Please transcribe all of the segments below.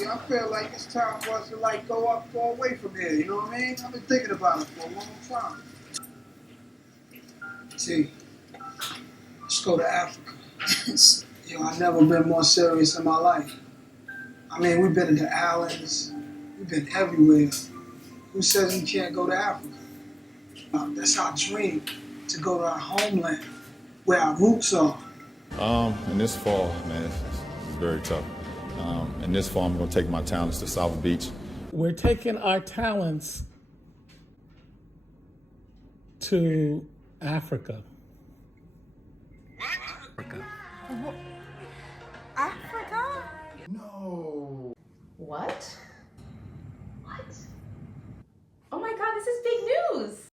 See, I feel like it's time for us to like go away from here, you know what I mean? I've been thinking about it for a long time. See, let's go to Africa. Yo, I've never been more serious in my life. I mean, we've been to the islands, we've been everywhere. Who says we can't go to Africa? That's our dream, to go to our homeland, where our roots are. In this fall, man, it's very tough. In this fall, I'm going to take my talents to South Beach. We're taking our talents to Africa. Africa? Africa? No. What? What? Oh my God, this is big news!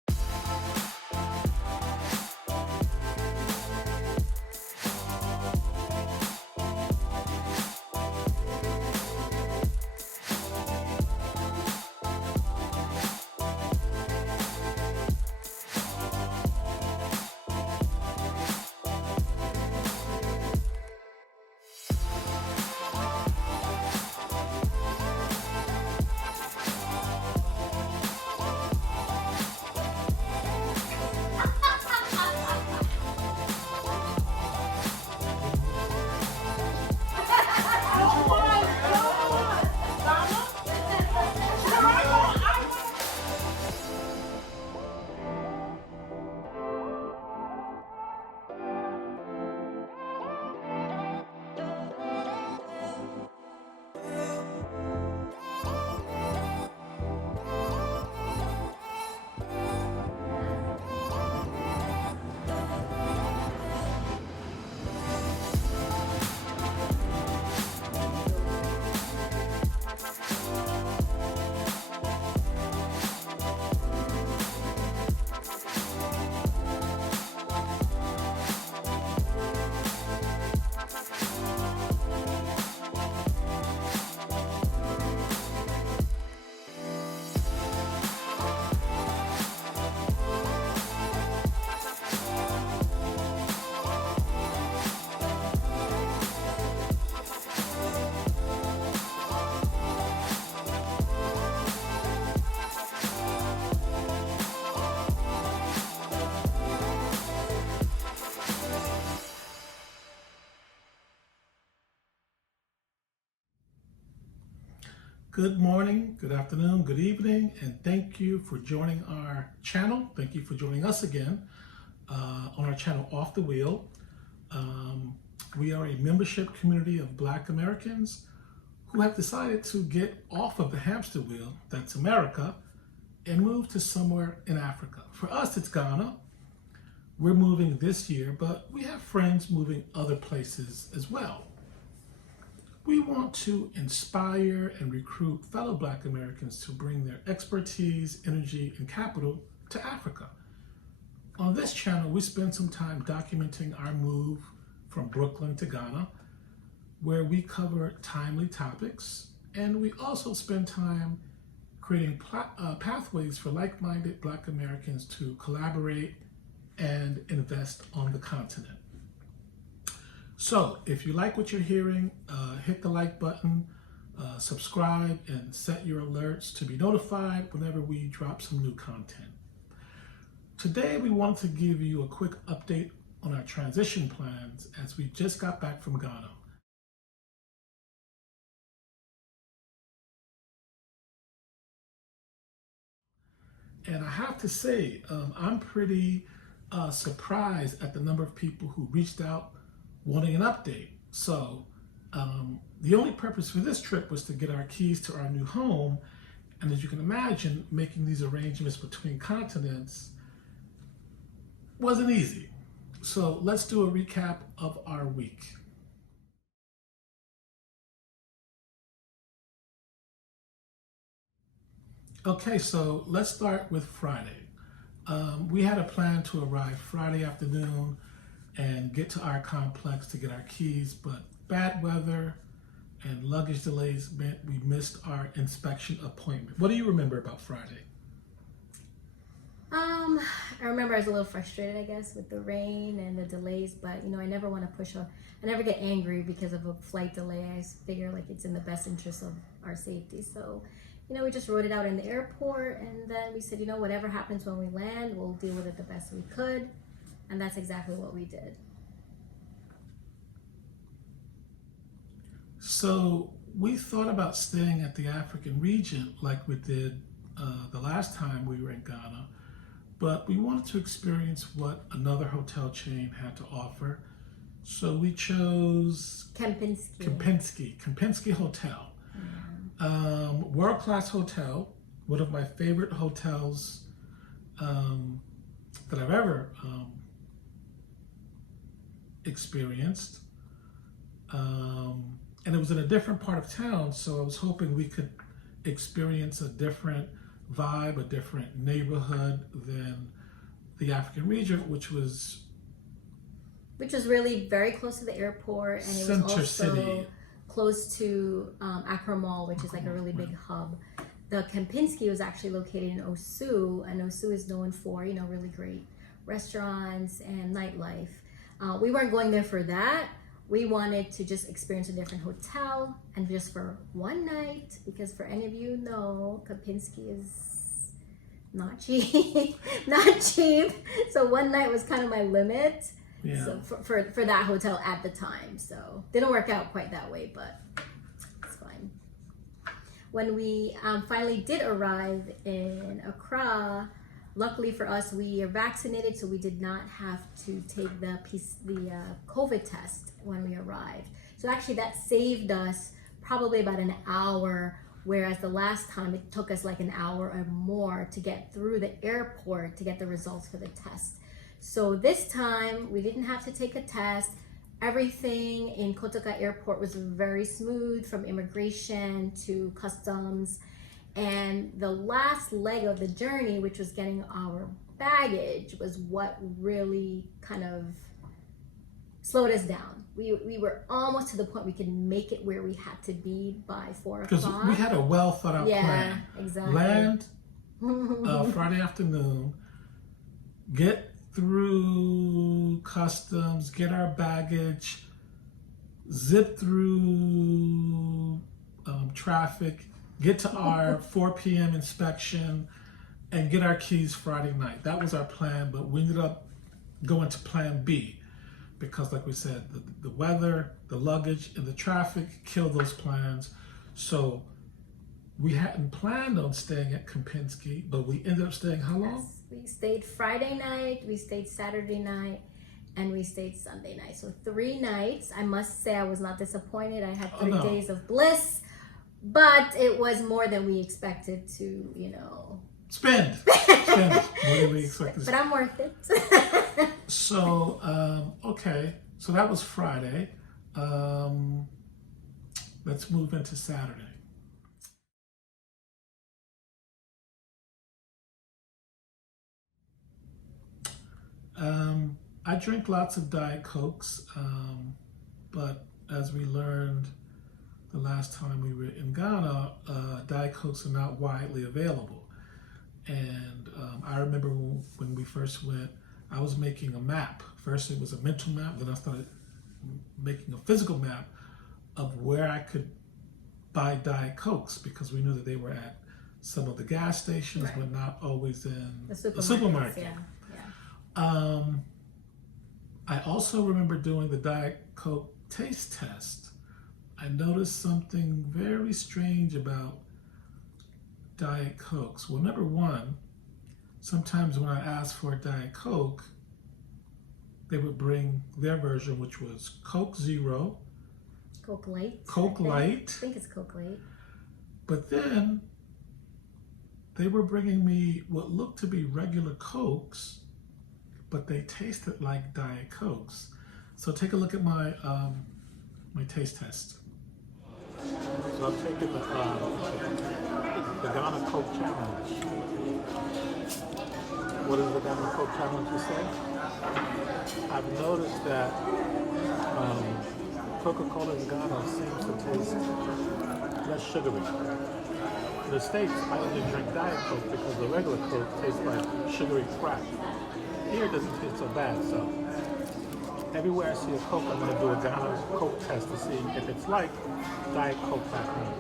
Good morning, good afternoon, good evening, and thank you for joining our channel. Thank you for joining us again on our channel, Off the Wheel. We are a membership community of Black Americans who have decided to get off of the hamster wheel, that's America, and move to somewhere in Africa. For us, it's Ghana. We're moving this year, but we have friends moving other places as well. We want to inspire and recruit fellow Black Americans to bring their expertise, energy, and capital to Africa. On this channel, we spend some time documenting our move from Brooklyn to Ghana, where we cover timely topics, and we also spend time creating pathways for like-minded Black Americans to collaborate and invest on the continent. So if you like what you're hearing, hit the like button, subscribe, and set your alerts to be notified whenever we drop some new content. Today, we want to give you a quick update on our transition plans as we just got back from Ghana. And I have to say, I'm pretty surprised at the number of people who reached out wanting an update. So the only purpose for this trip was to get our keys to our new home. And as you can imagine, making these arrangements between continents wasn't easy. So let's do a recap of our week. Okay, so let's start with Friday. We had a plan to arrive Friday afternoon and get to our complex to get our keys, but bad weather and luggage delays meant we missed our inspection appointment. What do you remember about Friday? I remember I was a little frustrated, I guess, with the rain and the delays, but I never want to I never get angry because of a flight delay. I figure like it's in the best interest of our safety. So, we just wrote it out in the airport, and then we said, whatever happens when we land, we'll deal with it the best we could. And that's exactly what we did. So we thought about staying at the African region like we did the last time we were in Ghana, but we wanted to experience what another hotel chain had to offer. So we chose Kempinski Hotel. World-class hotel, one of my favorite hotels that I've ever experienced. And it was in a different part of town, so I was hoping we could experience a different vibe, a different neighborhood than the African region, which was really very close to the airport, and it was also City. Close to Accra Mall, which is like a really big hub. The Kempinski was actually located in Osu, and Osu is known for really great restaurants and nightlife. We weren't going there for that. We wanted to just experience a different hotel, and just for one night, because for any of you know, Kempinski is not cheap, not cheap. So one night was kind of my limit. Yeah. So for that hotel at the time. So didn't work out quite that way, but it's fine. When we finally did arrive in Accra, luckily for us, we are vaccinated, so we did not have to take the COVID test when we arrived. So actually that saved us probably about an hour, whereas the last time it took us like an hour or more to get through the airport to get the results for the test. So this time we didn't have to take a test. Everything in Kotoka Airport was very smooth, from immigration to customs. And the last leg of the journey, which was getting our baggage, was what really kind of slowed us down. We were almost to the point we could make it where we had to be by 4 o'clock. Because we had a well thought out plan. Exactly. Land Friday afternoon, get through customs, get our baggage, zip through traffic, get to our 4 p.m. inspection, and get our keys Friday night. That was our plan, but we ended up going to plan B because, like we said, the weather, the luggage, and the traffic killed those plans. So we hadn't planned on staying at Kempinski, but we ended up staying how long? Yes, we stayed Friday night, we stayed Saturday night, and we stayed Sunday night. So 3 nights. I must say I was not disappointed. I had 3 days of bliss, but it was more than we expected to, spend more than we expected. But I'm worth it. So, okay. So that was Friday. Let's move into Saturday. I drink lots of Diet Cokes, but as we learned the last time we were in Ghana, Diet Cokes are not widely available. And I remember when we first went, I was making a map. First it was a mental map, then I started making a physical map of where I could buy Diet Cokes, because we knew that they were at some of the gas stations, right, but not always in the supermarket. Yeah. I also remember doing the Diet Coke taste test. I noticed something very strange about Diet Cokes. Well, number one, sometimes when I asked for a Diet Coke, they would bring their version, which was Coke Zero, Coke Light. I think it's Coke Light. But then they were bringing me what looked to be regular Cokes, but they tasted like Diet Cokes. So take a look at my my taste test. So I'm taking the Ghana Coke Challenge. What is the Ghana Coke Challenge you say? I've noticed that Coca-Cola in Ghana seems to taste less sugary. in the States, I only drink Diet Coke because the regular Coke tastes like sugary crap. Here it doesn't taste so bad, so everywhere I see a Coke, I'm gonna do a Ghana Coke test to see if it's like Diet Coke back home.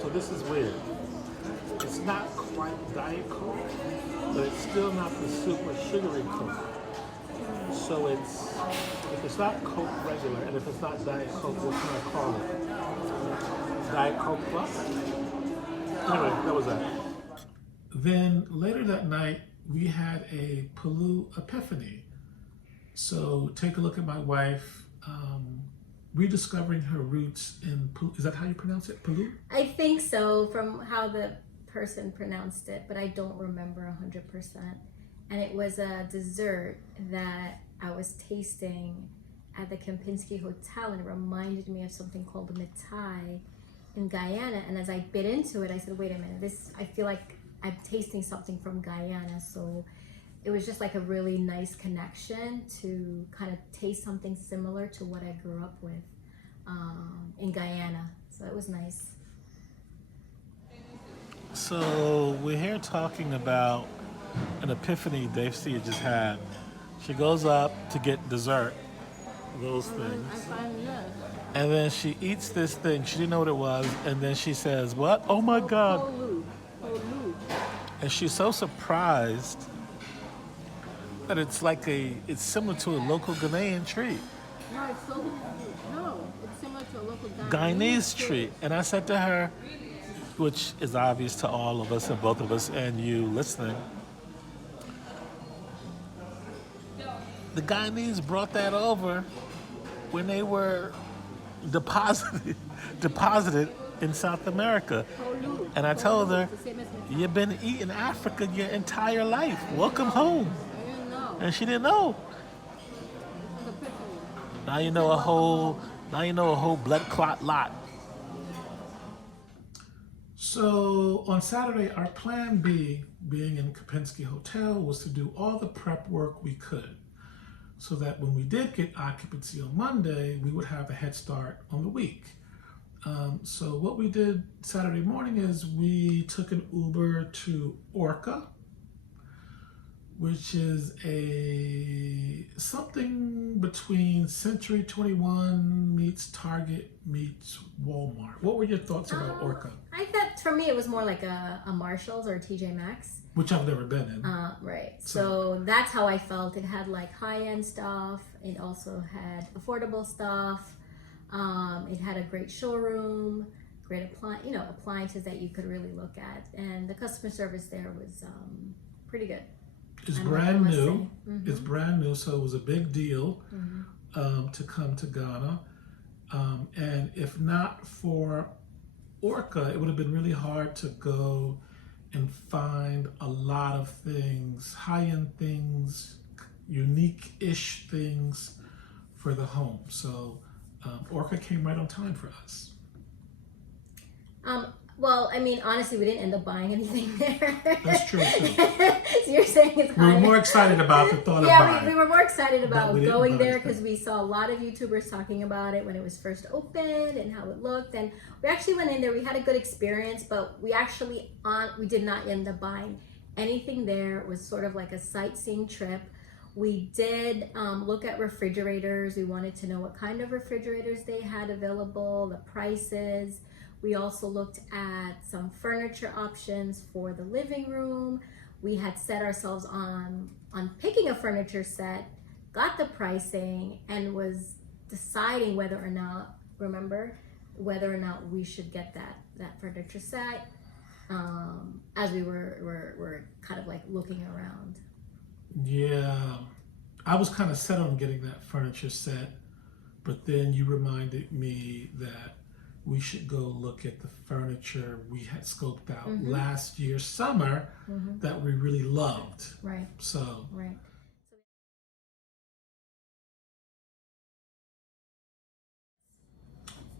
So this is weird. It's not quite Diet Coke, but it's still not the super sugary Coke. So it's, if it's not Coke regular, and if it's not Diet Coke, what can I call it? Diet Coke Plus? Anyway, that was that. Then later that night, we had a Peru epiphany. So take a look at my wife, rediscovering her roots in Peru. Is that how you pronounce it, Peru? I think so, from how the person pronounced it, but I don't remember 100%. And it was a dessert that I was tasting at the Kempinski Hotel, and it reminded me of something called mitai in Guyana. And as I bit into it, I said, wait a minute, I feel like I'm tasting something from Guyana. So it was just like a really nice connection to kind of taste something similar to what I grew up with in Guyana. So it was nice. So we're here talking about an epiphany Dacia just had. She goes up to get dessert, those things. And then she eats this thing. She didn't know what it was. And then she says, what? Oh my God. And she's so surprised that it's similar to a local Ghanaian treat. No, it's similar to a local Guyanese treat. And I said to her, which is obvious to all of us and both of us and you listening, the Guyanese brought that over when they were deposited in South America. And I told her, you've been eating Africa your entire life. Welcome home. I didn't know. And she didn't know. Now you know a whole blood clot lot. So on Saturday, our plan B, being in Kempinski Hotel, was to do all the prep work we could, so that when we did get occupancy on Monday, we would have a head start on the week. So what we did Saturday morning is we took an Uber to Orca, which is something between Century 21 meets Target meets Walmart. What were your thoughts about Orca? I thought for me it was more like a Marshalls or a TJ Maxx. Which I've never been in. Right. So that's how I felt. It had like high-end stuff. It also had affordable stuff. It had a great showroom, great appliances that you could really look at, and the customer service there was pretty good. It's brand new. It's brand new, so it was a big deal to come to Ghana. And if not for Orca, it would have been really hard to go and find a lot of things, high-end things, unique-ish things for the home. So Orca came right on time for us. Well, I mean, honestly, we didn't end up buying anything there. That's true, too. So you're saying it's We were more excited about the thought of buying. We were more excited about we didn't going buy there anything. because we saw a lot of YouTubers talking about it when it was first opened and how it looked. And we actually went in there. We had a good experience, but we did not end up buying anything there. It was sort of like a sightseeing trip. We did look at refrigerators. We wanted to know what kind of refrigerators they had available, the prices. We also looked at some furniture options for the living room. We had set ourselves on picking a furniture set, got the pricing, and was deciding whether or not we should get that furniture set as we were kind of like looking around. Yeah, I was kind of set on getting that furniture set, but then you reminded me that we should go look at the furniture we had scoped out last year summer that we really loved. Right. So. Right.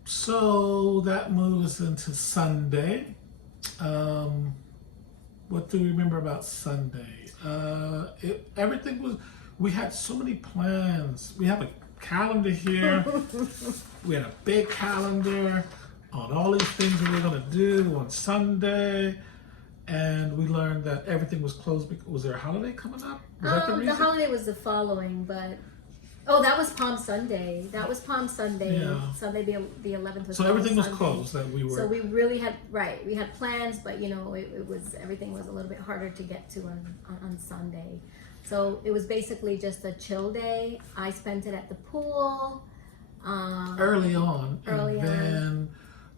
So that moves into Sunday. What do we remember about Sunday? we had so many plans. We have a calendar here. We had a big calendar on all these things we were going to do on Sunday. And we learned that everything was closed. Was there a holiday coming up? Was that the reason? The holiday was the following, but that was Palm Sunday. That was Palm Sunday. Yeah. Sunday the 11th was. So Palm everything was Sunday. closed that we were. So we really had we had plans, but it was everything was a little bit harder to get to on Sunday. So it was basically just a chill day. I spent it at the pool. Early on, Early and on. then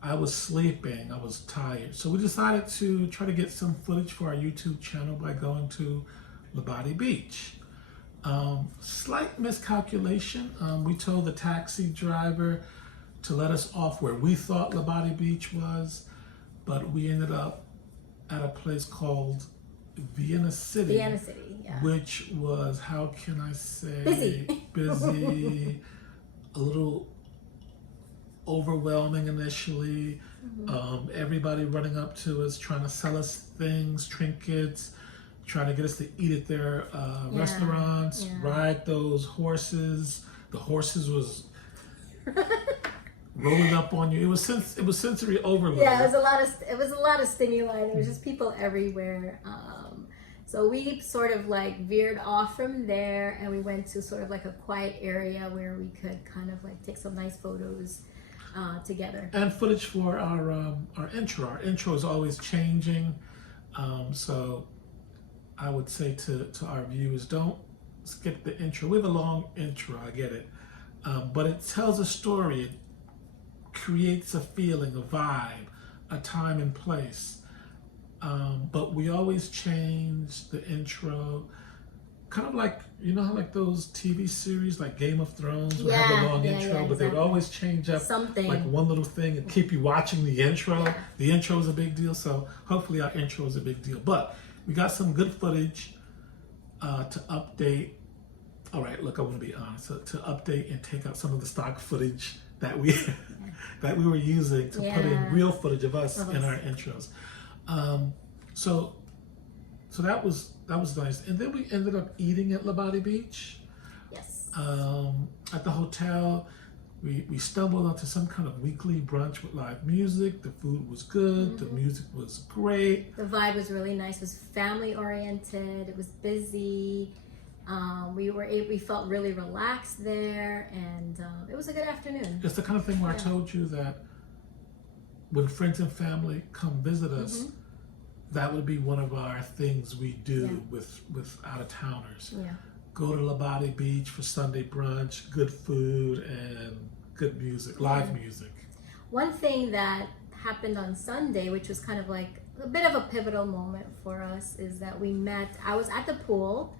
I was sleeping. I was tired, so we decided to try to get some footage for our YouTube channel by going to Labadi Beach. Slight miscalculation. We told the taxi driver to let us off where we thought Labadi Beach was, but we ended up at a place called Vienna City. Vienna City, yeah. Which was, how can I say, Busy. A little overwhelming initially. Everybody running up to us, trying to sell us things, trinkets, trying to get us to eat at their restaurants, ride those horses. The horses was rolling up on you. It was sensory overload. Yeah, it was a lot of stimuli. There was just people everywhere. So we sort of like veered off from there, and we went to sort of like a quiet area where we could kind of like take some nice photos together. And footage for our intro. Our intro is always changing, so I would say to our viewers, don't skip the intro. We have a long intro, I get it, but it tells a story. It creates a feeling, a vibe, a time and place. But we always change the intro, kind of like, how like those TV series like Game of Thrones would have a long intro, but they would always change up something, like one little thing and keep you watching the intro. Yeah. The intro is a big deal, so hopefully our intro is a big deal. But we got some good footage to update. All right, look, I want to be honest. To update and take out some of the stock footage that we were using to put in real footage of us in our intros. So that was nice, and then we ended up eating at Labadi Beach. Yes. At the hotel, we stumbled onto some kind of weekly brunch with live music. The food was good. The music was great. The vibe was really nice. It was family oriented. It was busy. We felt really relaxed there, and it was a good afternoon. It's the kind of thing where I told you that when friends and family come visit us, that would be one of our things we do with out-of-towners. Yeah. Go to Labadi Beach for Sunday brunch, good food, and good music, live music. One thing that happened on Sunday, which was kind of like a bit of a pivotal moment for us, is that I was at the pool,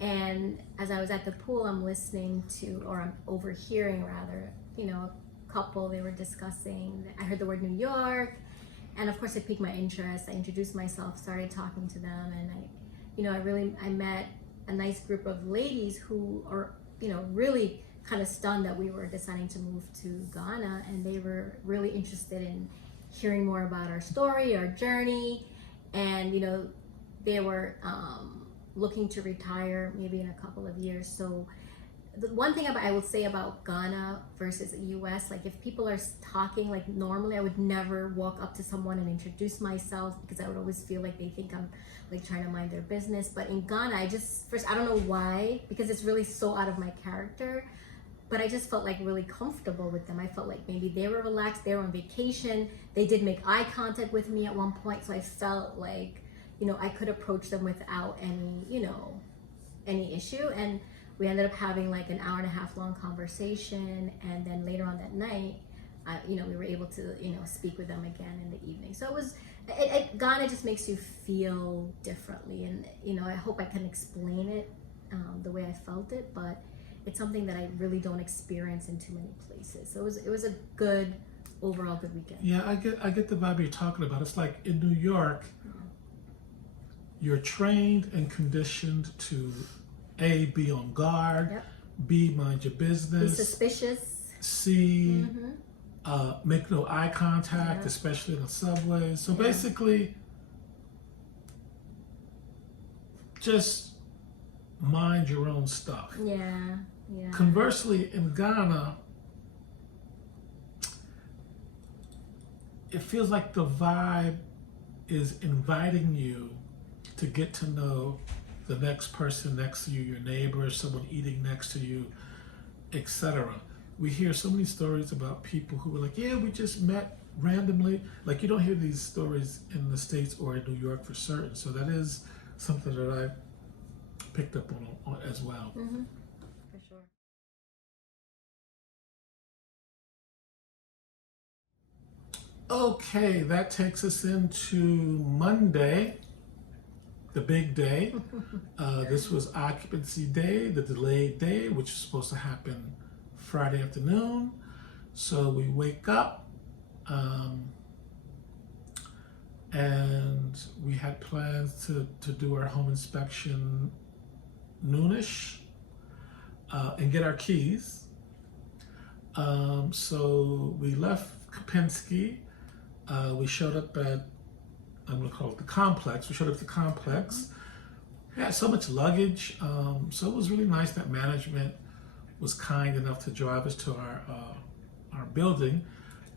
and as I was at the pool, I'm listening to, or I'm overhearing rather, a couple, they were discussing, I heard the word New York, and of course it piqued my interest. I introduced myself, started talking to them, and I met a nice group of ladies who are, really kind of stunned that we were deciding to move to Ghana, and they were really interested in hearing more about our story, our journey, and they were looking to retire maybe in a couple of years. So the one thing I would say about Ghana versus the US, like if people are talking like normally, I would never walk up to someone and introduce myself, because I would always feel like they think I'm like trying to mind their business. But in Ghana, I don't know why, because it's really so out of my character, but I just felt like really comfortable with them. I felt like maybe they were relaxed, they were on vacation. They did make eye contact with me at one point, so I felt like, I could approach them without any issue. And we ended up having like an hour and a half long conversation, and then later on that night, we were able to, speak with them again in the evening. So Ghana just makes you feel differently, and I hope I can explain it the way I felt it, but it's something that I really don't experience in too many places. So it was a good overall good weekend. Yeah, I get the vibe you're talking about. It's like in New York, you're trained and conditioned to A, be on guard, B, mind your business, be suspicious, C, make no eye contact, especially in the subway. So basically, just mind your own stuff. Yeah. Conversely, in Ghana, it feels like the vibe is inviting you to get to know the next person next to you, your neighbor, someone eating next to you, etc. We hear so many stories about people who were like, yeah, we just met randomly. Like, you don't hear these stories in the States or in New York for certain. So that is something that I picked up on as well. Mm-hmm. For sure. Okay, that takes us into Monday, the big day. This was occupancy day, the delayed day, which was supposed to happen Friday afternoon. So we wake up, and we had plans to do our home inspection noonish and get our keys. So we left Kopinski. We showed up at, I'm going to call it the complex. We showed up at the complex. We had so much luggage. So it was really nice that management was kind enough to drive us to our building.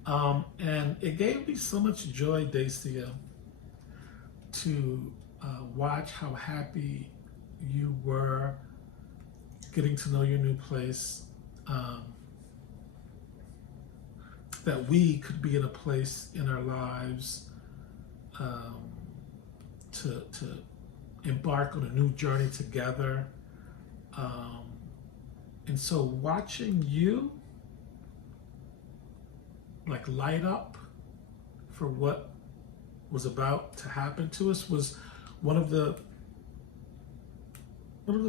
And it gave me so much joy, Dacia, to watch how happy you were getting to know your new place. That we could be in a place in our lives to embark on a new journey together. And so watching you like light up for what was about to happen to us was one of the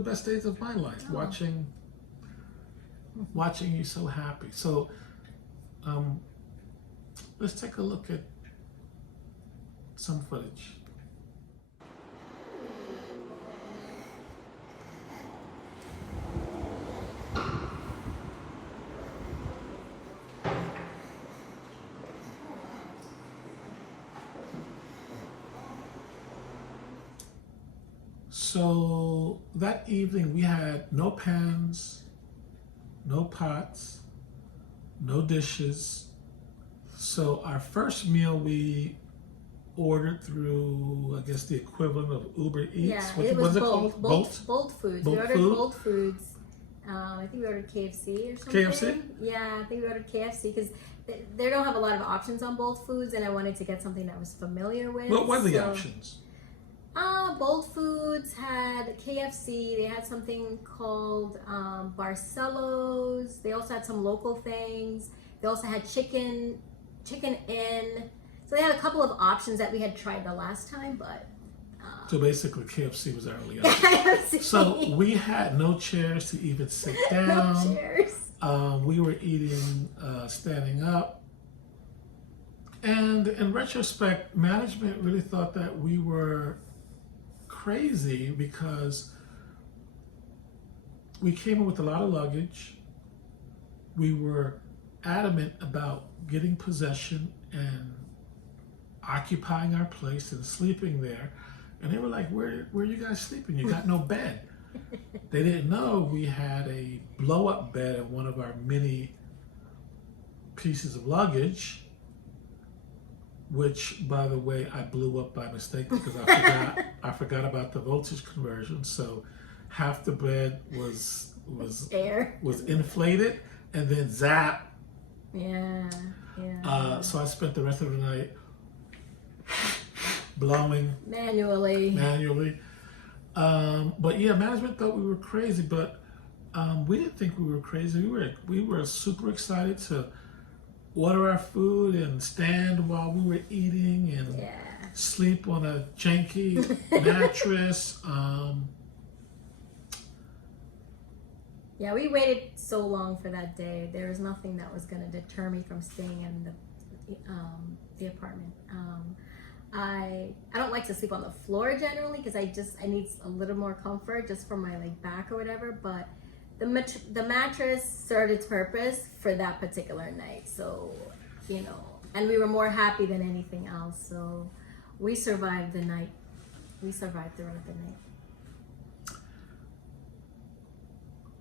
best days of my life. Watching you so happy. So let's take a look at some footage. So that evening we had no pans, no pots, no dishes. So our first meal we ordered through, I guess, the equivalent of Uber Eats. Yeah, What it was was it called? Bolt Foods. Bolt We ordered food? Bolt Foods. I think we ordered KFC or something. KFC? Yeah, I think we ordered KFC because they don't have a lot of options on Bolt Foods, and I wanted to get something that I was familiar with. What were the options? Bolt Foods had KFC. They had something called Barcelos. They also had some local things. They also had chicken in. So they had a couple of options that we had tried the last time, but. So basically, KFC was our only option. So we had no chairs to even sit down. No chairs. We were eating standing up. And in retrospect, management really thought that we were crazy because we came in with a lot of luggage. We were adamant about getting possession and occupying our place and sleeping there. And they were like, where are you guys sleeping? You got no bed. They didn't know we had a blow-up bed in one of our many pieces of luggage, which, by the way, I blew up by mistake because I forgot about the voltage conversion. So half the bed was inflated, and then zap. Yeah. So I spent the rest of the night blowing manually. But yeah, management thought we were crazy, but we didn't think we were crazy. We were super excited to order our food and stand while we were eating and sleep on a janky mattress. Yeah, we waited so long for that day. There was nothing that was going to deter me from staying in the apartment. I don't like to sleep on the floor generally because I need a little more comfort just for my back or whatever. But the mattress served its purpose for that particular night. So and we were more happy than anything else. So we survived the night. We survived throughout the night.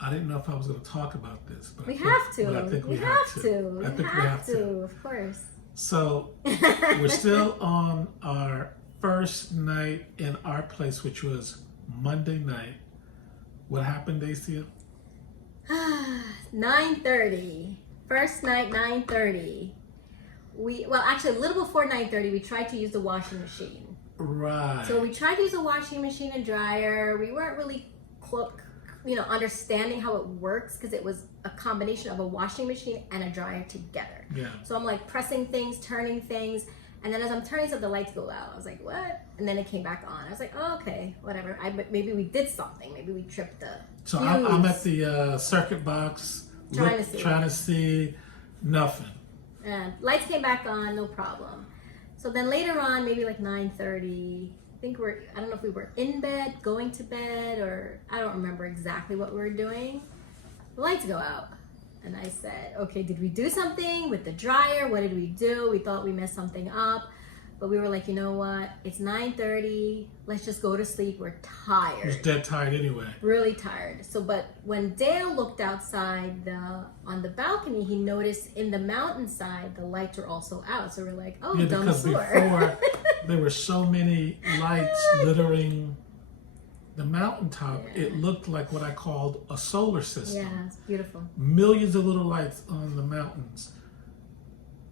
I didn't know if I was going to talk about this, but We I think, have to. But I think we we have to. I think we we have have to. Of course. So we're still on our first night in our place, which was Monday night. What happened, Dacia? 9:30. First night, 9:30. Actually, a little before 9:30, we tried to use the washing machine. Right. So we tried to use the washing machine and dryer. We weren't really understanding how it works because it was a combination of a washing machine and a dryer together. Yeah. So I'm like pressing things, turning things, and then as I'm turning stuff, the lights go out. I was like, what? And then it came back on. I was like, oh, okay, whatever. Maybe we did something. Maybe we tripped the So fuse. I'm at the circuit box, trying to see nothing. And lights came back on, no problem. So then later on, maybe like 9:30, I don't know if we were in bed, going to bed, or I don't remember exactly what we were doing. The lights go out. And I said, okay, did we do something with the dryer? What did we do? We thought we messed something up. But we were like, you know what? It's 9:30. Let's just go to sleep. We're tired. I was dead tired anyway. Really tired. But when Dale looked outside on the balcony, he noticed in the mountainside, the lights were also out. So we're like, oh, Yeah, dumb because sewer. before there were so many lights littering the mountaintop, Yeah. it looked like what I called a solar system. Yeah, it's beautiful. Millions of little lights on the mountains.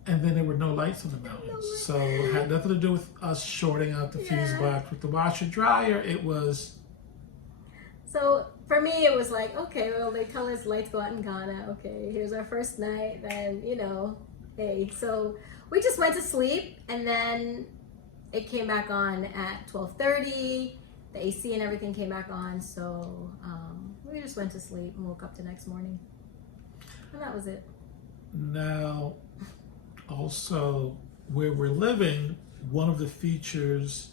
And then there were no lights on the mountains. So it had nothing to do with us shorting out the fuse box with the washer dryer. It was... So for me, it was like, okay, well, they tell us lights go out in Ghana. Okay, here's our first night. Then, hey. So we just went to sleep, and then it came back on at 12:30. The AC and everything came back on. So we just went to sleep and woke up the next morning. And that was it. Now, also, where we're living, one of the features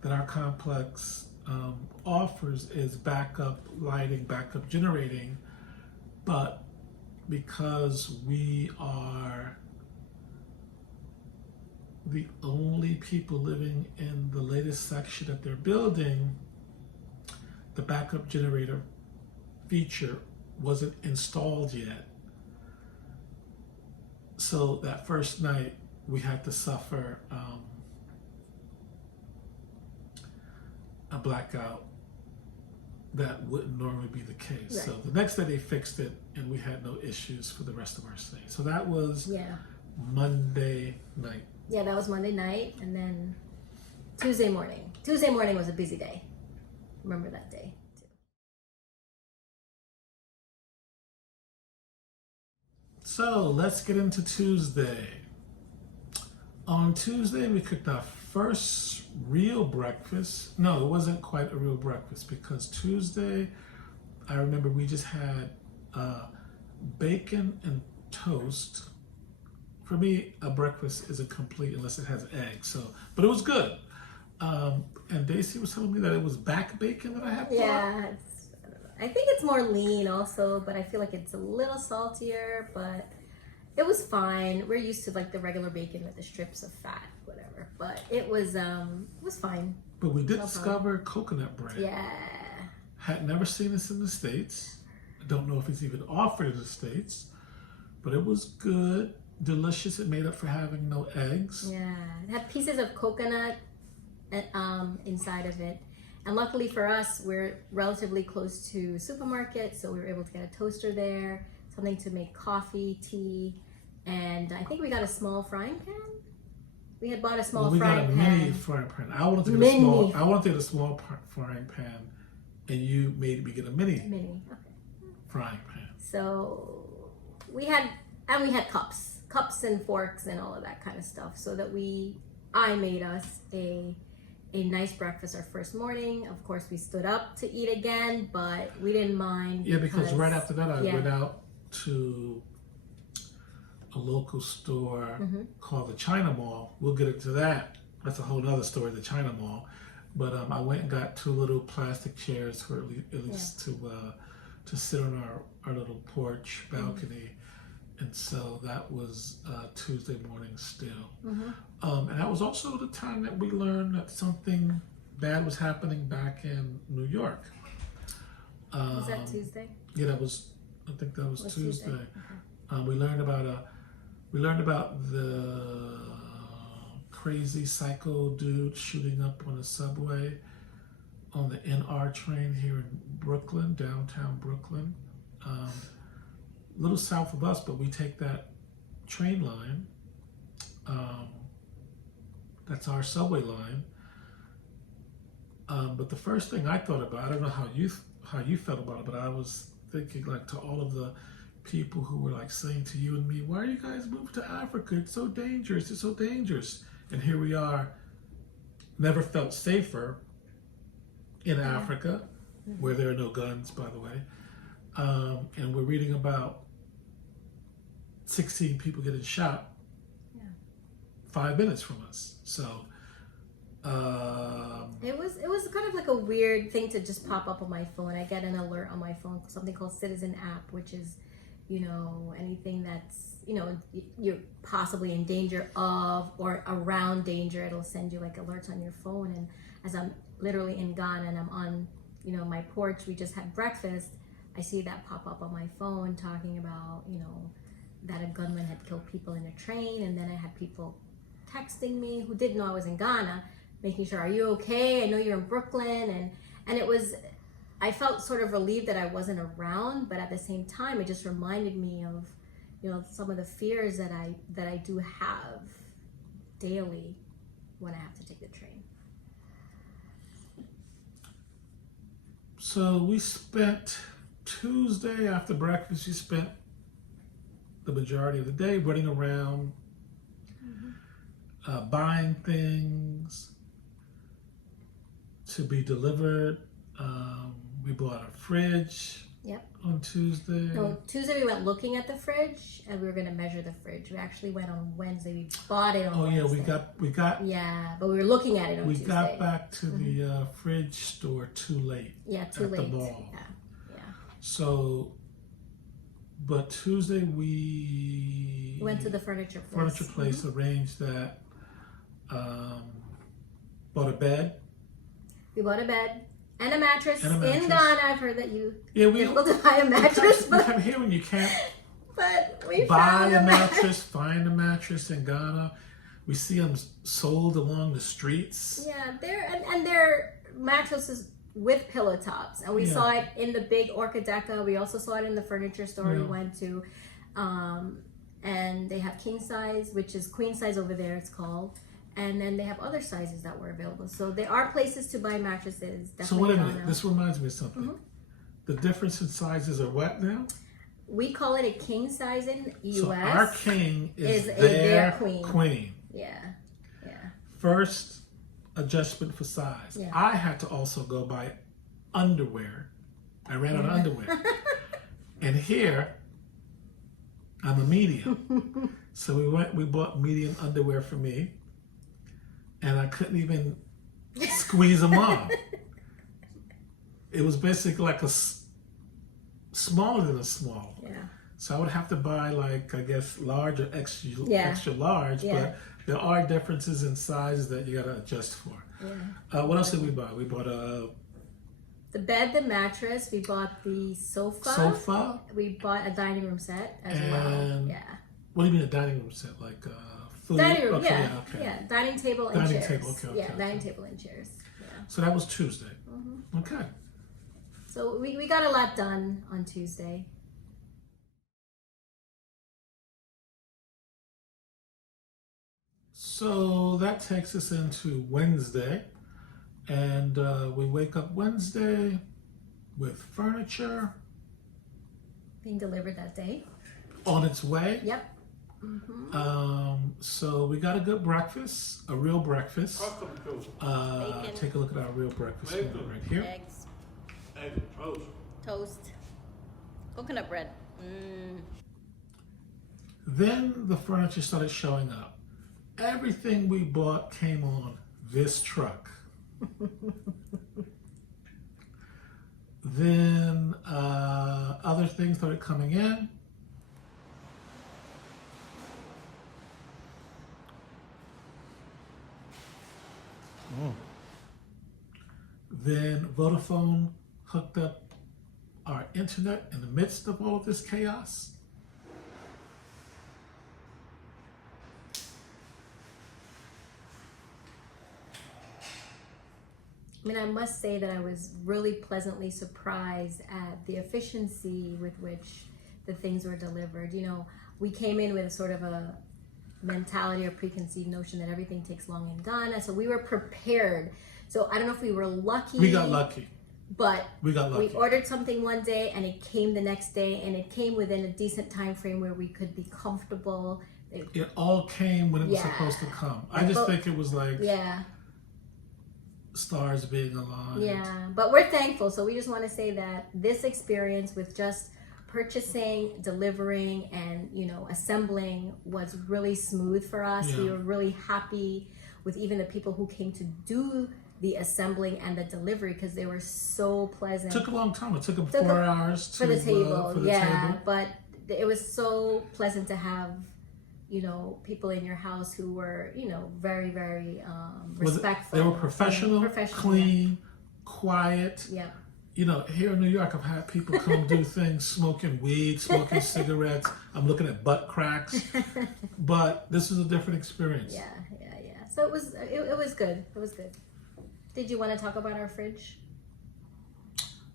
that our complex offers is backup lighting, backup generating, but because we are the only people living in the latest section that they're building, the backup generator feature wasn't installed yet. So that first night we had to suffer a blackout that wouldn't normally be the case. Right. So the next day they fixed it and we had no issues for the rest of our stay. So that was Monday night. Yeah, that was Monday night, and then Tuesday morning. Tuesday morning was a busy day. Remember that day too. So let's get into Tuesday. On Tuesday, we cooked our first real breakfast. No, it wasn't quite a real breakfast because Tuesday, I remember we just had bacon and toast. For me, a breakfast isn't complete unless it has eggs. So, but it was good. And Daisy was telling me that it was back bacon that I had. Yeah, I think it's more lean also, but I feel like it's a little saltier, but it was fine. We're used to like the regular bacon with the strips of fat, whatever. But it was fine. But we did discover coconut bread. Yeah. Had never seen this in the States. I don't know if it's even offered in the States, but it was good, delicious. It made up for having no eggs. Yeah, it had pieces of coconut inside of it. And luckily for us, we're relatively close to supermarket, so we were able to get a toaster there, something to make coffee, tea, and I think we got a small frying pan. We had bought a small frying pan. We got a mini frying pan. I wanted to get a small frying pan, and you made me get a mini Okay. frying pan. So we had cups and forks and all of that kind of stuff, so that I made us a nice breakfast our first morning. Of course, we stood up to eat again, but we didn't mind. Yeah, because right after that, I went out to a local store called the China Mall. We'll get into that. That's a whole other story, the China Mall. But I went and got 2 little plastic chairs for at least to sit on our little porch balcony. And so that was Tuesday morning still. And that was also the time that we learned that something bad was happening back in New York. Was that Tuesday? Yeah, I think that was Tuesday. Okay. We learned about the crazy psycho dude shooting up on a subway on the NR train here in Brooklyn, downtown Brooklyn. A little south of us, but we take that train line. That's our subway line. But the first thing I thought about, I don't know how you felt about it, but I was thinking, like, to all of the people who were like saying to you and me, why are you guys moving to Africa? It's so dangerous. It's so dangerous. And here we are, never felt safer in Africa, where there are no guns, by the way. And we're reading about 16 people getting shot 5 minutes from us. So it was kind of like a weird thing to just pop up on my phone. I get an alert on my phone, something called Citizen app, which is, anything that's, you're possibly in danger of or around danger, it'll send you like alerts on your phone. And as I'm literally in Ghana and I'm on, my porch, we just had breakfast, I see that pop up on my phone talking about, that a gunman had killed people in a train. And then I had people texting me who didn't know I was in Ghana, making sure, are you okay? I know you're in Brooklyn. And it was, I felt sort of relieved that I wasn't around, but at the same time, it just reminded me of, some of the fears that I do have daily when I have to take the train. So we spent Tuesday after breakfast, we spent the majority of the day running around, buying things to be delivered. We bought a fridge on Tuesday. No, Tuesday we went looking at the fridge and we were going to measure the fridge. We actually went on Wednesday. We bought it on Wednesday. we got. Yeah, but we were looking at it on Tuesday. We got back to the fridge store too late. Yeah, too late. At the mall. Yeah. So, but Tuesday we went to the furniture place. Arranged that. Bought a bed. We bought a bed and a mattress. In Ghana. I've heard that you difficult to buy a mattress. But I'm hearing you can't but we buy a mattress, find a mattress in Ghana. We see them sold along the streets. Yeah, they're mattresses with pillow tops, and we saw it in the big Orcadeca. We also saw it in the furniture store we went to, and they have king size, which is queen size over there. It's called. And then they have other sizes that were available. So there are places to buy mattresses. So wait a minute, this reminds me of something. The difference in sizes are what now? We call it a king size in US. So our king is their queen. Yeah. First adjustment for size. Yeah. I had to also go buy underwear. I ran out of underwear. And here, I'm a medium. So we bought medium underwear for me. And I couldn't even squeeze them on. It was basically like smaller than a small. Yeah. So I would have to buy, like, I guess, large or extra large. Yeah. But there are differences in sizes that you got to adjust for. Yeah. What else did we buy? We bought the bed, the mattress. We bought the sofa. We bought a dining room set as well. Yeah. What do you mean a dining room set? Like food? Dining room, okay, yeah. Dining table and chairs. Okay, dining table and chairs. Yeah. So that was Tuesday. Okay. So we got a lot done on Tuesday. So that takes us into Wednesday. And we wake up Wednesday with furniture. Being delivered that day. On its way. Yep. So we got a good breakfast, a real breakfast. Bacon. Take a look at our real breakfast right here. Eggs. Toast. Coconut bread. Then the furniture started showing up. Everything we bought came on this truck. Then other things started coming in. Then Vodafone hooked up our internet in the midst of all of this chaos? I mean, I must say that I was really pleasantly surprised at the efficiency with which the things were delivered. You know, we came in with a sort of a mentality or preconceived notion that everything takes long in Ghana, so we were prepared. So I don't know if we were lucky. We got lucky. But we ordered something one day and it came the next day, and it came within a decent time frame where we could be comfortable. It all came when it was supposed to come. I just think it was like stars being aligned. Yeah, but we're thankful. So we just want to say that this experience with just purchasing, delivering, and assembling was really smooth for us. Yeah. We were really happy with even the people who came to do the assembling and the delivery because they were so pleasant. It took a long time. It took them 4 hours for the table. Table. But it was so pleasant to have people in your house who were very, very respectful. They were professional, clean, quiet. Yeah. Here in New York, I've had people come do things, smoking weed, smoking cigarettes. I'm looking at butt cracks, but this is a different experience. Yeah. So it was good. It was good. Did you want to talk about our fridge?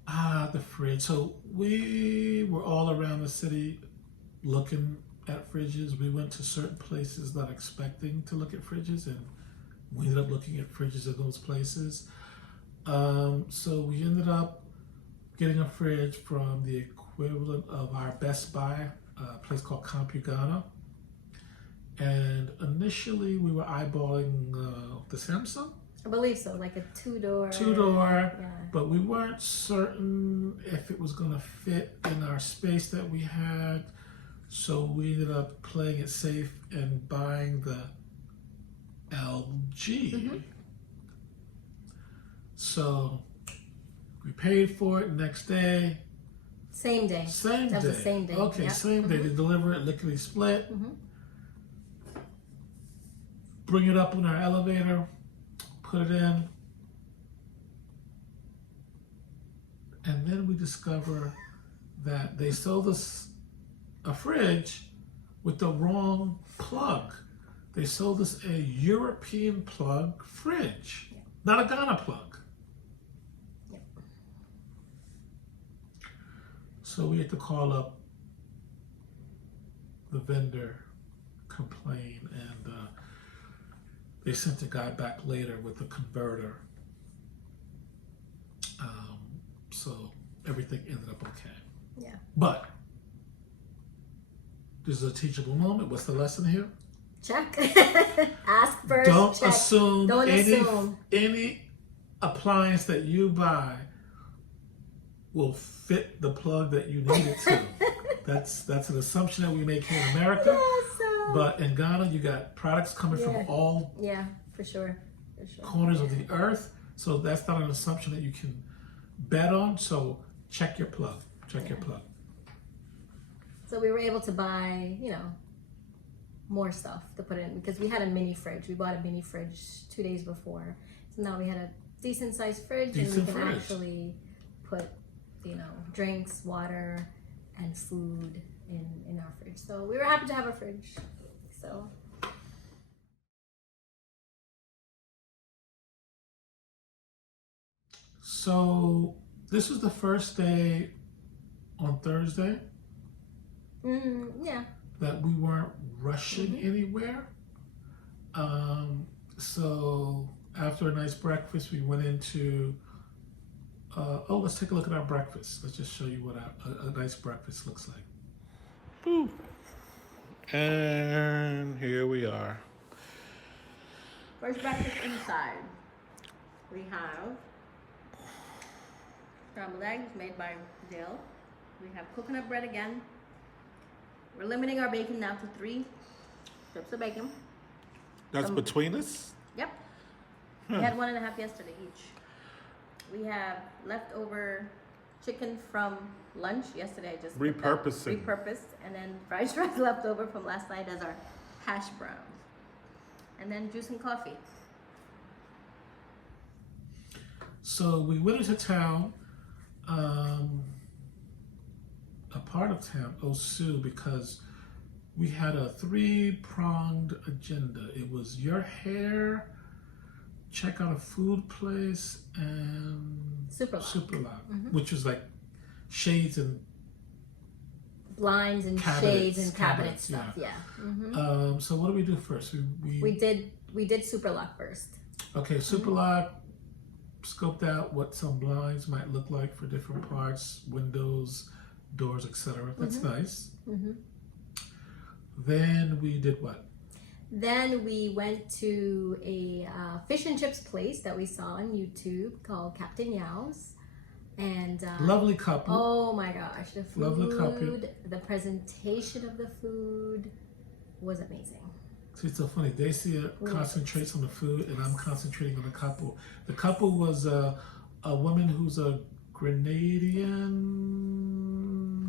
The fridge. So we were all around the city looking at fridges. We went to certain places not expecting to look at fridges, and we ended up looking at fridges in those places. So we ended up getting a fridge from the equivalent of our Best Buy, a place called CompuGhana. And initially we were eyeballing the Samsung. I believe so, like a two-door. Yeah. But we weren't certain if it was going to fit in our space that we had. So we ended up playing it safe and buying the LG. Mm-hmm. So we paid for it next day. Same day. That was the same day. Okay, yep. Same day. They deliver it lickety split. Mm-hmm. Bring it up in our elevator. Put it in. And then we discover that they sold us a fridge with the wrong plug. They sold us a European plug fridge, not a Ghana plug. Yep. So we had to call up the vendor, complain, and they sent a guy back later with a converter. So everything ended up okay. Yeah. But this is a teachable moment. What's the lesson here? Check. Ask first. Don't check. assume Don't assume any appliance that you buy will fit the plug that you need it to. That's an assumption that we make here in America. But in Ghana, you got products coming from all for sure. corners of the earth. So that's not an assumption that you can bet on. So check your plug. Check your plug. So we were able to buy, more stuff to put in because we had a mini fridge. We bought a mini fridge 2 days before. So now we had a decent sized fridge and we can actually put, drinks, water, and food in our fridge. So we were happy to have a fridge. So this was the first day on Thursday. Yeah. That we weren't rushing anywhere. So after a nice breakfast, we went into. Let's take a look at our breakfast. Let's just show you what a nice breakfast looks like. Boop. And here we are. First breakfast inside. We have scrambled eggs made by Dale. We have coconut bread again. We're limiting our bacon now to 3 strips of bacon. That's between us? Yep. We had 1.5 yesterday each. We have leftover chicken from lunch yesterday. I just repurposed, and then french fries left over from last night as our hash browns, and then juice and coffee. So we went into town. a part of town, Osu, because we had a 3-pronged agenda. It was your hair, check out a food place, and Superlock, which was like shades and blinds and shades and cabinet stuff. Yeah. So what do we do first? We did Superlock first. Okay, Superlock scoped out what some blinds might look like for different parts, windows, doors, etc. That's nice. Then we did what? Then we went to a fish and chips place that we saw on YouTube called Captain Yao's. And lovely couple. Oh my gosh, the food, lovely couple. The presentation of the food was amazing. See, it's so funny. Dacia concentrates on the food, and I'm concentrating on the couple. The couple was a woman who's a Grenadian.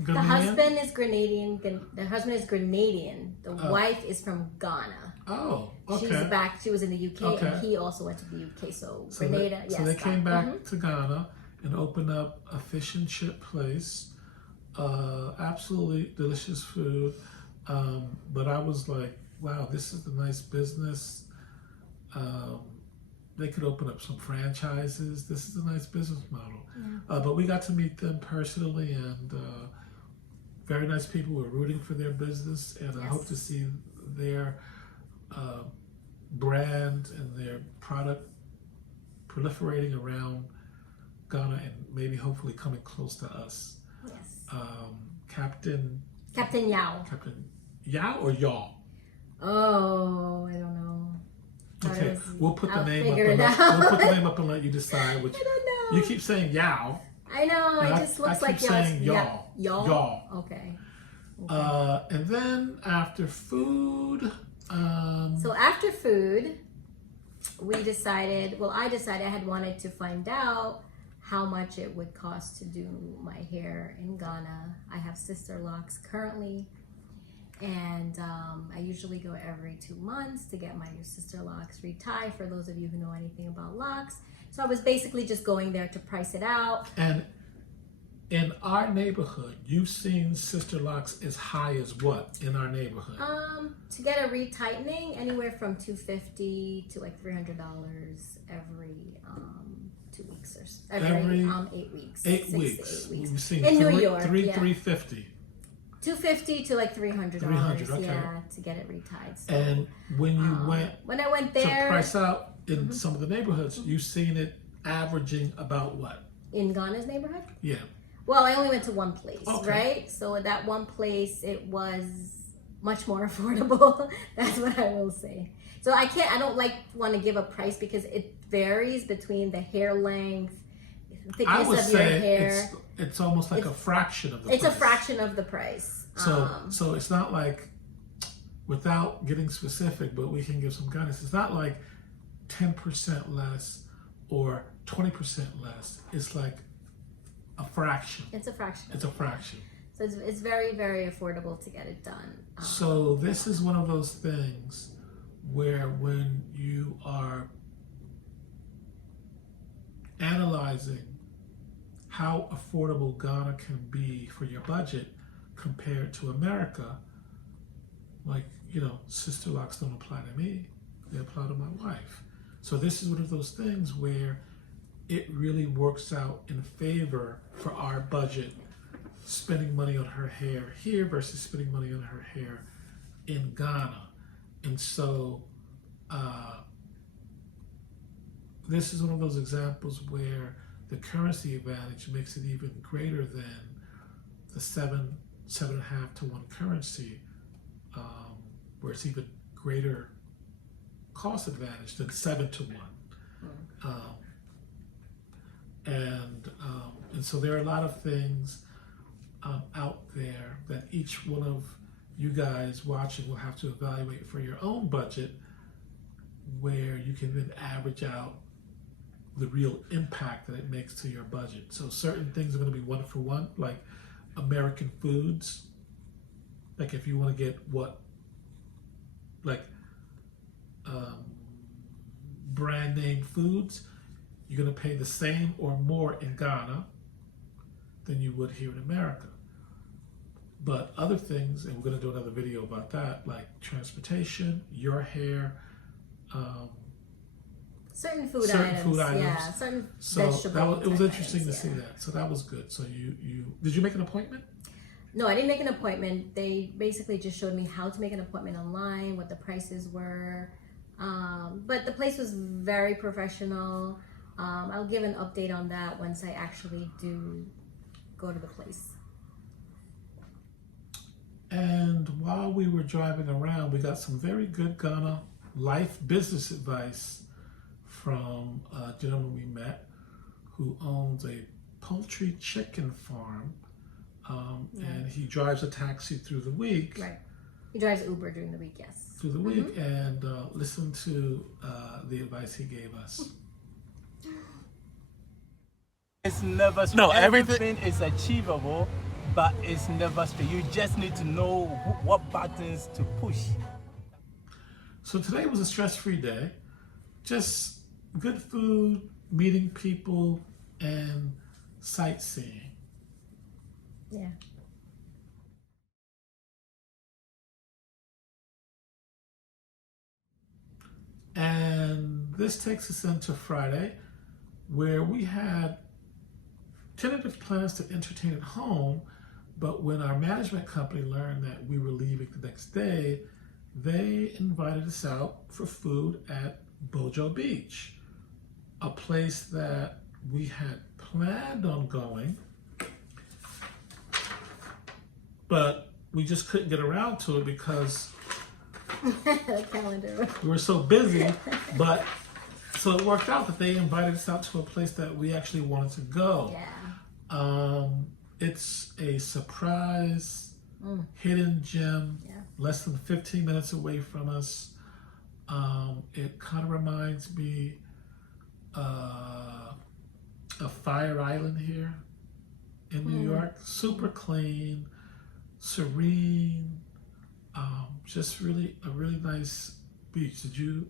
The husband is Grenadian. The husband is Grenadian. The wife is from Ghana. Oh, okay. She's back. She was in the UK, and he also went to the UK. So Grenada. So they came back to Ghana and opened up a fish and chip place. Absolutely delicious food. But I was like, wow, this is a nice business. They could open up some franchises. This is a nice business model. But we got to meet them personally, and very nice people. Were rooting for their business, and I hope to see their brand and their product proliferating around Ghana and maybe hopefully coming close to us. Yes. Captain Yao. Captain Yao or Yaw? Oh, I don't know. Okay, we'll put the name up. We'll put the name up and let you decide which. I don't know. You keep saying Yao. I know. It just looks like keep saying Yaw. Yaw. Okay. And then after food. So after food, we decided. Well, I decided I had wanted to find out how much it would cost to do my hair in Ghana. I have sister locks currently, and I usually go every 2 months to get my sister locks retied, for those of you who know anything about locks. So I was basically just going there to price it out. And in our neighborhood, you've seen sister locks as high as what in our neighborhood? To get a retightening, anywhere from $250 to like $300 every 2 weeks or every 8 weeks. 8 weeks. 6 to 8 weeks. We've seen in New York, $350. $250 to like $300. Okay. Yeah, to get it retied. So, And when you when I went there to price out in some of the neighborhoods, you've seen it averaging about what? In Ghana's neighborhood? Yeah. Well, I only went to one place, right? So at that one place, it was much more affordable. That's what I will say. So I don't want to give a price because it varies between the hair length, thickness of your hair. It's almost like a fraction of the price. price. It's a fraction of the price. So it's not like, without getting specific, but we can give some guidance. It's not like 10% less or 20% less. It's like a fraction. It's a fraction. It's a fraction. So it's very, very affordable to get it done. So this is one of those things where when you are analyzing how affordable Ghana can be for your budget compared to America, like, sister locks don't apply to me. They apply to my wife. So this is one of those things where it really works out in favor for our budget, spending money on her hair here versus spending money on her hair in Ghana. And so this is one of those examples where the currency advantage makes it even greater than the 7.5 to 1 currency, where it's even greater cost advantage than 7 to 1. And so there are a lot of things out there that each one of you guys watching will have to evaluate for your own budget, where you can then average out the real impact that it makes to your budget. So certain things are going to be 1 for 1, like American foods. Like if you want to get brand name foods, you're going to pay the same or more in Ghana than you would here in America. But other things, and we're going to do another video about that, like transportation, your hair, certain food certain items. food items. Yeah, certain So vegetable. it was type interesting items, to see that. So that was good. So you did you make an appointment? No, I didn't make an appointment. They basically just showed me how to make an appointment online, what the prices were. But the place was very professional. I'll give an update on that once I actually do go to the place. And while we were driving around, we got some very good Ghana life business advice from a gentleman we met who owns a poultry chicken farm. And he drives a taxi through the week. Right. He drives Uber during the week, yes. Through the week, and listen to the advice he gave us. It's never straight. No, everything is achievable, but it's never straight. You just need to know what buttons to push. So today was a stress-free day. Just good food, meeting people, and sightseeing. Yeah. And this takes us into Friday, where we had tentative plans to entertain at home, but when our management company learned that we were leaving the next day, they invited us out for food at Bojo Beach, a place that we had planned on going, but we just couldn't get around to it because The calendar. we were so busy. But so it worked out that they invited us out to a place that we actually wanted to go. Yeah. It's a surprise hidden gem, less than 15 minutes away from us. It kind of reminds me of Fire Island here in New York. Super clean, serene, just really a really nice beach. Did you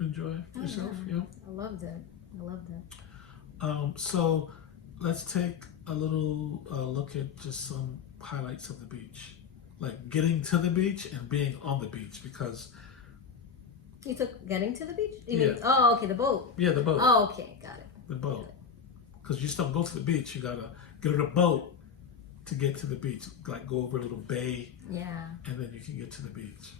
enjoy yourself? Yeah. I loved it. I loved it. So let's take a little look at just some highlights of the beach, like getting to the beach and being on the beach, because You took getting to the beach? You Yeah. mean, oh, okay, the boat. yeah, the boat, Oh, okay, got it. the boat, because you just don't go to the beach. You gotta get on a boat to get to the beach, like go over a little bay, Yeah. and then you can get to the beach.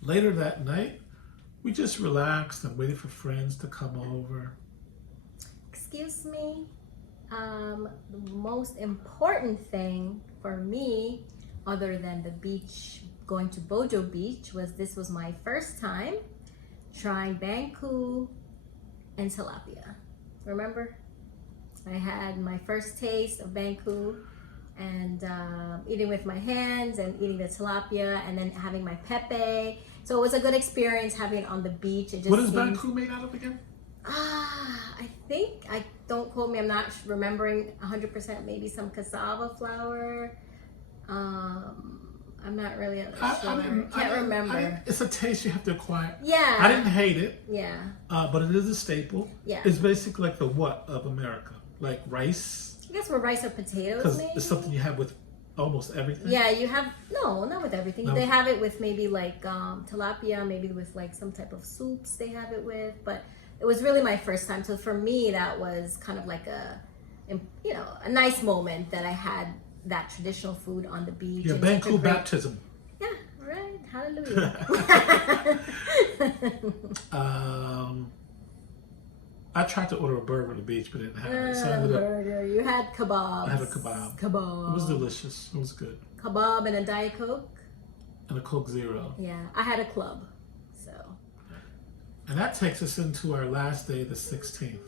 Later that night, we just relaxed and waited for friends to come over. Excuse me. The most important thing for me, other than the beach, going to Bojo Beach, was this was my first time trying banku and tilapia. Remember? I had my first taste of banku and eating with my hands and eating the tilapia and then having my pepe. So it was a good experience having it on the beach. It just What is banku made out of again? I think, don't quote me, I'm not remembering 100%, maybe some cassava flour. I'm not really sure. I Can't remember. It's a taste you have to acquire. Yeah. I didn't hate it. Yeah. But it is a staple. Yeah. It's basically like the what of America? Like rice? I guess we're rice or potatoes, Because maybe? it's something you have with almost everything. Yeah, you have, no, not with everything. No. They have it with maybe like tilapia, maybe with like some type of soups they have it with. But it was really my first time. So for me, that was kind of like a nice moment that I had that traditional food on the beach. Your and such a Banku great- baptism. Yeah, right. Hallelujah. I tried to order a burger on the beach, but it didn't have it. So I ended up, Burger. You had kebabs. I had a kebab. Kebab. It was delicious. It was good. Kebab and a Diet Coke. And a Coke Zero. Yeah, I had a club. So. And that takes us into our last day, the 16th.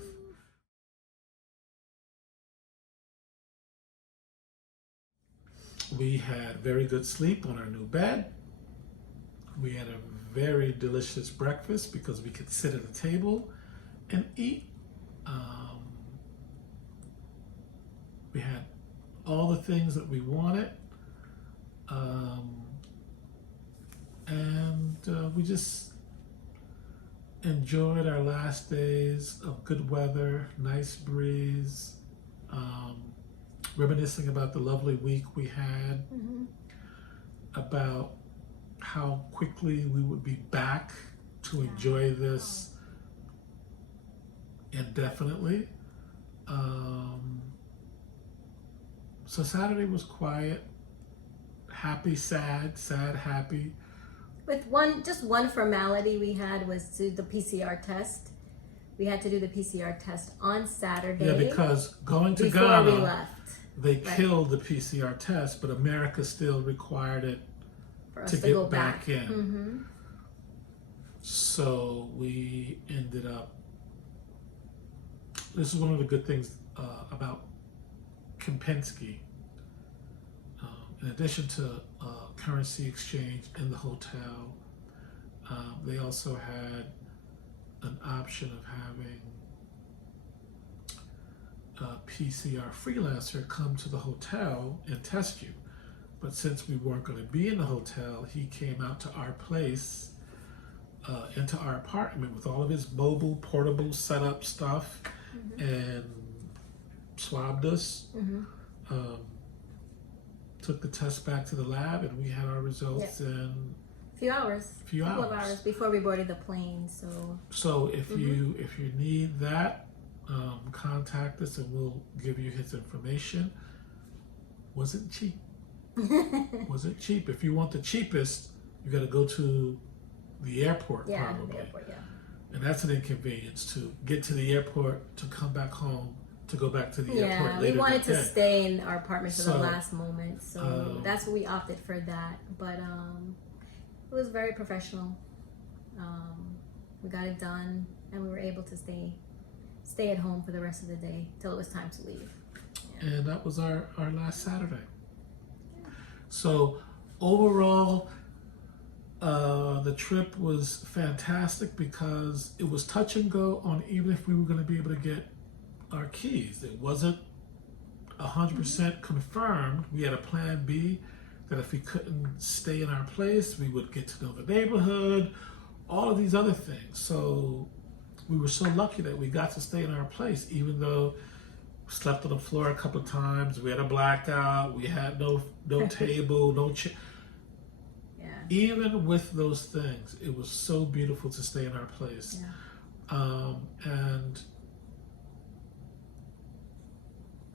We had very good sleep on our new bed. We had a very delicious breakfast because we could sit at a table and eat. We had all the things that we wanted. And we just enjoyed our last days of good weather, nice breeze, reminiscing about the lovely week we had, about how quickly we would be back to enjoy this indefinitely. So Saturday was quiet, happy, sad, sad, happy. With just one formality we had was to the PCR test. We had to do the PCR test on Saturday. Yeah, because going to before Ghana, we left. they killed the PCR test, but America still required it For us to to get go back in. Mm-hmm. So we ended up, this is one of the good things about Kempinski. In addition to currency exchange in the hotel, they also had an option of having a PCR freelancer come to the hotel and test you. But since we weren't going to be in the hotel, he came out to our place, into our apartment with all of his mobile, portable setup stuff, and swabbed us. Took the test back to the lab, and we had our results in A few hours. Few A couple of hours. hours before we boarded the plane. So if you need that, contact us and we'll give you his information. Wasn't cheap. Wasn't cheap. If you want the cheapest, you got to go to the airport probably, the airport, yeah. and that's an inconvenience to get to the airport, to come back home, to go back to the airport Yeah, later. we wanted that to day. stay in our apartment for So, the last moment, so that's what we opted for that. But it was very professional. We got it done, and we were able to stay at home for the rest of the day till it was time to leave. And that was our last Saturday. So overall, the trip was fantastic because it was touch and go on even if we were going to be able to get our keys. It wasn't 100% confirmed. We had a plan B that if we couldn't stay in our place, we would get to know the neighborhood, all of these other things. So we were so lucky that we got to stay in our place, even though we slept on the floor a couple of times. We had a blackout. We had no table, no chair. Yeah. Even with those things, it was so beautiful to stay in our place. Yeah. And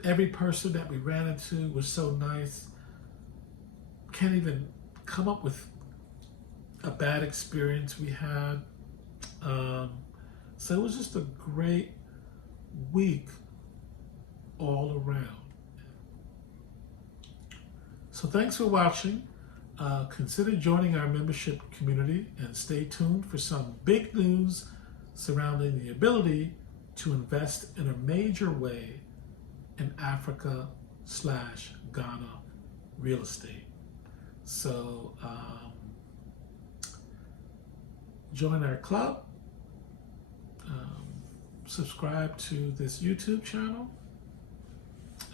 every person that we ran into was so nice. Can't even come up with a bad experience we had. So it was just a great week all around. So thanks for watching. Consider joining our membership community and stay tuned for some big news surrounding the ability to invest in a major way in Africa/Ghana real estate. So join our club, subscribe to this YouTube channel,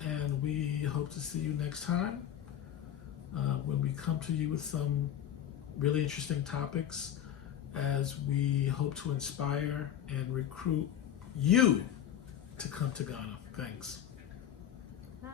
and we hope to see you next time. when we come to you with some really interesting topics as we hope to inspire and recruit you to come to Ghana. Thanks. Bye.